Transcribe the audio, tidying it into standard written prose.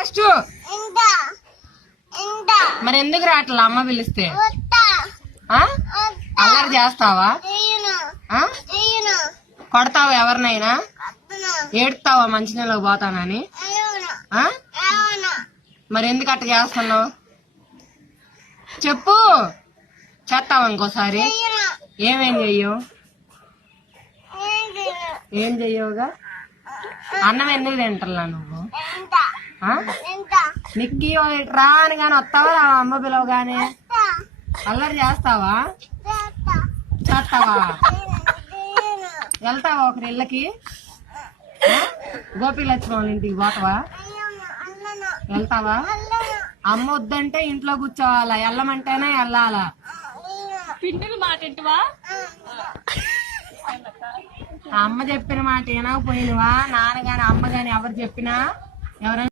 First మరి ఎందుకు రావట్లా అమ్మ పిలిస్తే? అల్లరి చేస్తావా? కొడతావా ఎవరినైనా? ఏడుతావా మంచినీళ్ళకి పోతానని? మరి ఎందుకు అట్ట చేస్తున్నావు చెప్పు. చేస్తావా ఇంకోసారి? ఏమేం చెయ్యవు? ఏం చెయ్యవుగా? అన్నం ఎందుకు తింటలా నువ్వు? నిక్కి రాని గాని వస్తావా? అమ్మ పిలవగానే అల్లరి చేస్తావా? చేస్తావా? వెళ్తావా ఒకరి ఇళ్ళకి? గోపీలక్ష్మి వాళ్ళ ఇంటికి పోతావా? వెళ్తావా? అమ్మ వద్దంటే ఇంట్లో కూర్చోవాలా? వెళ్ళమంటేనే వెళ్ళాలా? పిండిని మాటింటివా? అమ్మ చెప్పిన మాట వినకపోయినవా? నాన్న గాని అమ్మ గాని ఎవరు చెప్పినా ఎవరైనా